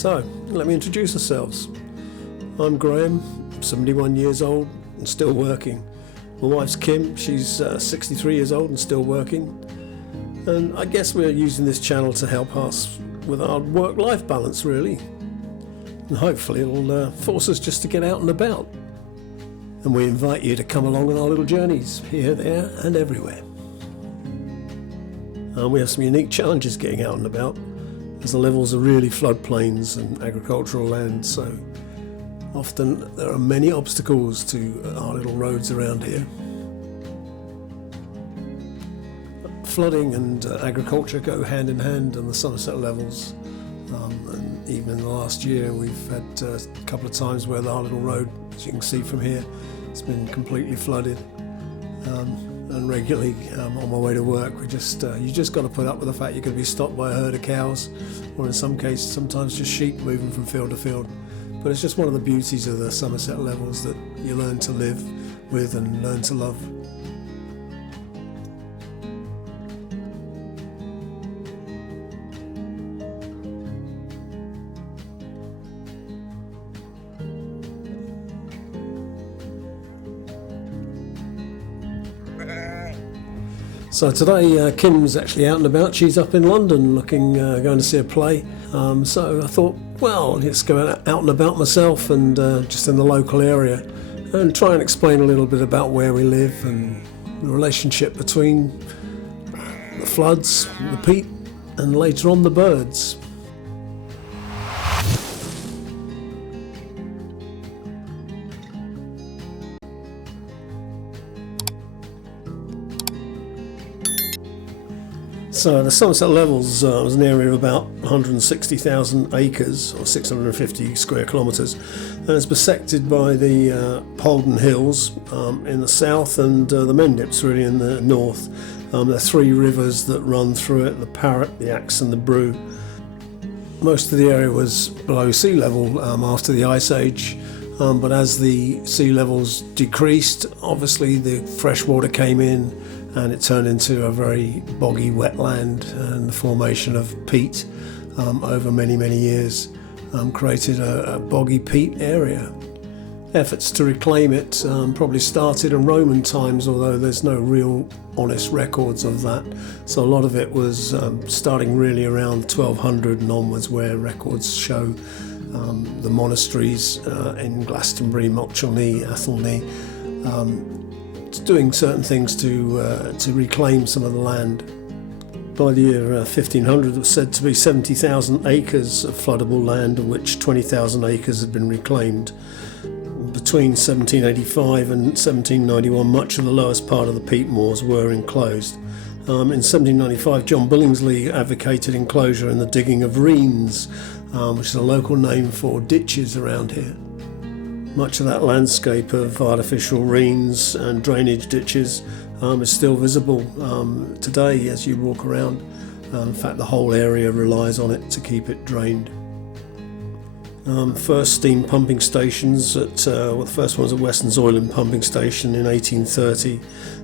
So, let me introduce ourselves. I'm Graham, 71 years old and still working. My wife's Kim, she's 63 years old and still working. And I guess we're using this channel to help us with our work-life balance, really. And hopefully it'll force us just to get out and about. And we invite you to come along on our little journeys, here, there and everywhere. We have some unique challenges getting out and about, as the levels are really floodplains and agricultural land, so often there are many obstacles to our little roads around here. Flooding and agriculture go hand in hand on the Somerset Levels, and even in the last year we've had a couple of times where our little road, as you can see from here, it's been completely flooded. And regularly on my way to work, you just got to put up with the fact you're going to be stopped by a herd of cows, or in some cases sometimes just sheep moving from field to field. But it's just one of the beauties of the Somerset Levels that you learn to live with and learn to love. So today Kim's actually out and about. She's up in London going to see a play. So I thought, well, let's go out and about myself and just in the local area and try and explain a little bit about where we live and the relationship between the floods, the peat, and later on the birds. So the Somerset Levels was an area of about 160,000 acres or 650 square kilometres, and it's bisected by the Polden Hills in the south and the Mendips really in the north. There are three rivers that run through it, the Parrett, the Axe and the Brew. Most of the area was below sea level after the Ice Age, but as the sea levels decreased, obviously the fresh water came in and it turned into a very boggy wetland, and the formation of peat over many years created a boggy peat area. Efforts to reclaim it probably started in Roman times, although there's no real honest records of that. So a lot of it was starting really around 1200 and onwards, where records show the monasteries in Glastonbury, Mochilney, Athelney, doing certain things to reclaim some of the land. By the year 1500, it was said to be 70,000 acres of floodable land, of which 20,000 acres had been reclaimed. Between 1785 and 1791, much of the lowest part of the peat moors were enclosed. In 1795, John Billingsley advocated enclosure and the digging of reens, which is a local name for ditches around here. Much of that landscape of artificial reens and drainage ditches is still visible today as you walk around. In fact, the whole area relies on it to keep it drained. First steam pumping stations the first one was at Weston's Oil and Pumping Station in 1830.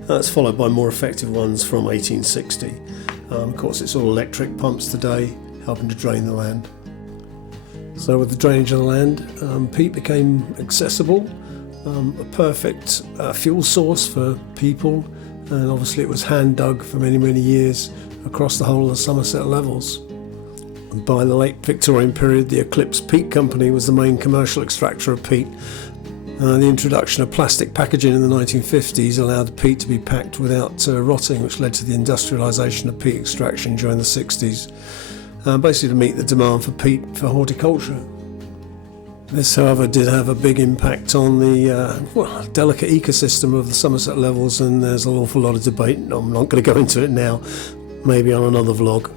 That's followed by more effective ones from 1860. Of course, it's all electric pumps today, helping to drain the land. So with the drainage of the land, peat became accessible, a perfect fuel source for people, and obviously it was hand dug for many years across the whole of the Somerset Levels. By the late Victorian period, the Eclipse Peat Company was the main commercial extractor of peat. The introduction of plastic packaging in the 1950s allowed the peat to be packed without rotting, which led to the industrialisation of peat extraction during the 60s. Basically to meet the demand for peat for horticulture. This, however, did have a big impact on the delicate ecosystem of the Somerset Levels, and there's an awful lot of debate. I'm not going to go into it now, maybe on another vlog.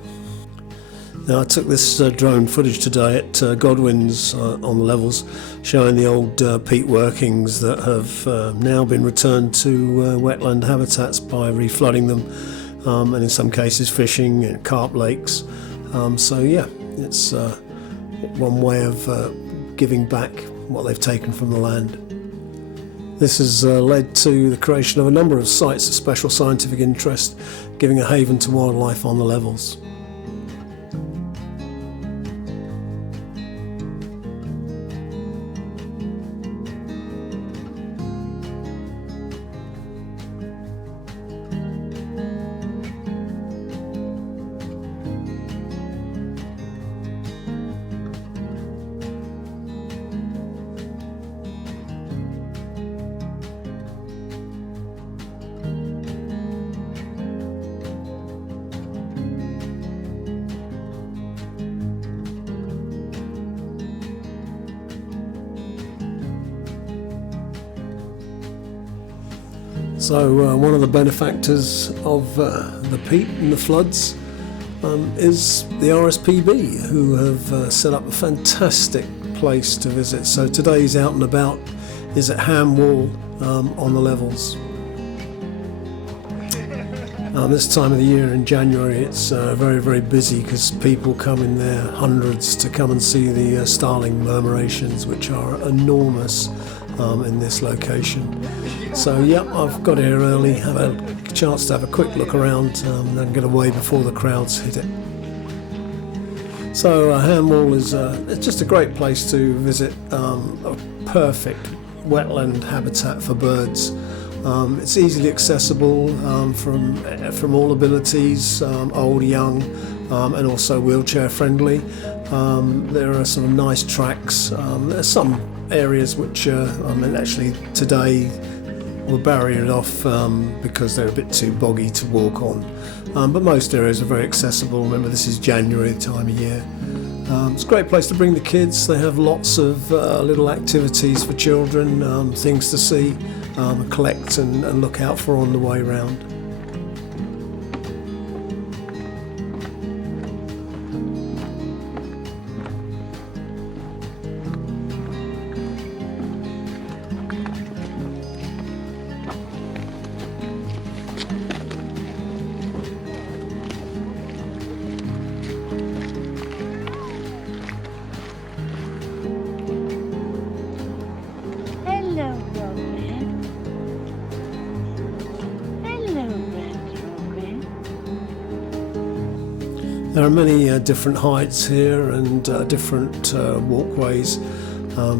Now, I took this drone footage today at Godwin's on the Levels, showing the old peat workings that have now been returned to wetland habitats by reflooding them, and in some cases fishing in carp lakes. So yeah, it's one way of giving back what they've taken from the land. This has led to the creation of a number of sites of special scientific interest, giving a haven to wildlife on the Levels. So one of the benefactors of the peat and the floods is the RSPB, who have set up a fantastic place to visit. So today's Out and About is at Ham Wall on the Levels. This time of the year in January it's very, very busy because people come in their hundreds to come and see the starling murmurations, which are enormous in this location. So yeah, I've got here early, have a chance to have a quick look around and then get away before the crowds hit it. So Ham Wall is it's just a great place to visit, a perfect wetland habitat for birds. It's easily accessible from all abilities, old, young, and also wheelchair friendly. There are some nice tracks. There's some areas which actually today were barriered off because they're a bit too boggy to walk on. But most areas are very accessible. Remember, this is January, the time of year. It's a great place to bring the kids. They have lots of little activities for children, things to see, collect and look out for on the way round. There are many different heights here and different walkways,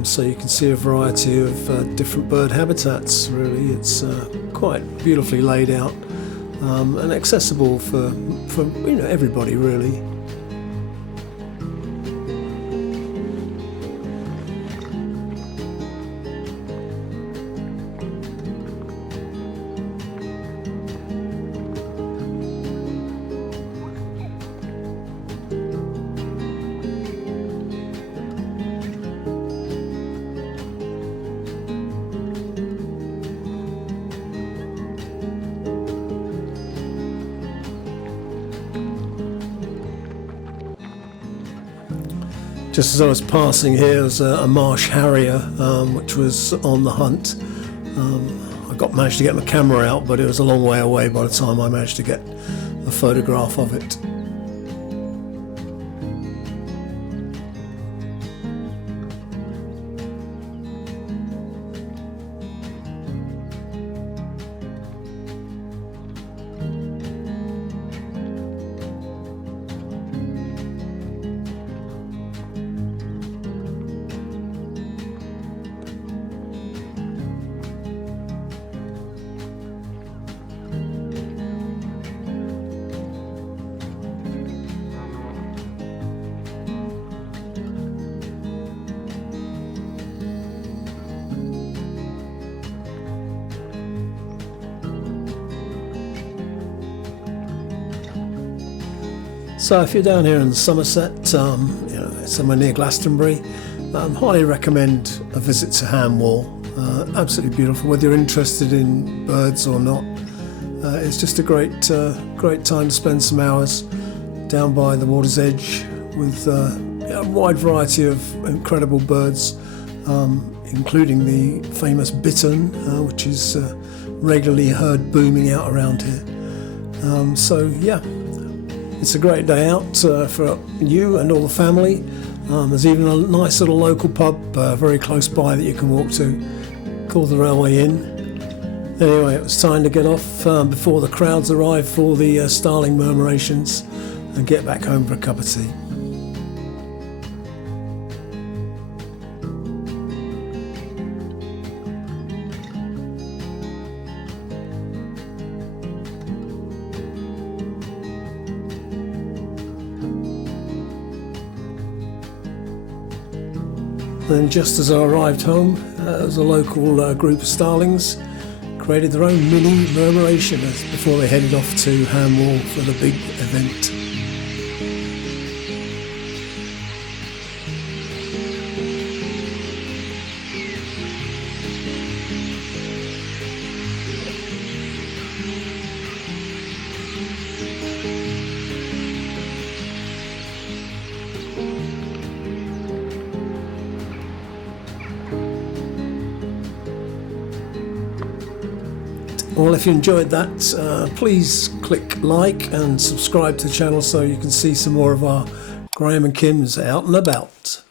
so you can see a variety of different bird habitats. Really, it's quite beautifully laid out and accessible for everybody really. Just as I was passing here, there was a marsh harrier which was on the hunt. I managed to get my camera out, but it was a long way away by the time I managed to get a photograph of it. So if you're down here in Somerset, somewhere near Glastonbury, highly recommend a visit to Ham Wall. Absolutely beautiful, whether you're interested in birds or not. It's just a great time to spend some hours down by the water's edge with a wide variety of incredible birds, including the famous bittern, which is regularly heard booming out around here. So yeah. It's a great day out for you and all the family. There's even a nice little local pub very close by that you can walk to, called the Railway Inn. Anyway, it was time to get off before the crowds arrive for the starling murmurations and get back home for a cup of tea. Then just as I arrived home, there was a local group of starlings created their own mini murmuration before they headed off to Ham Wall for the big event. Well, if you enjoyed that, please click like and subscribe to the channel so you can see some more of our Graham and Kim's out and about.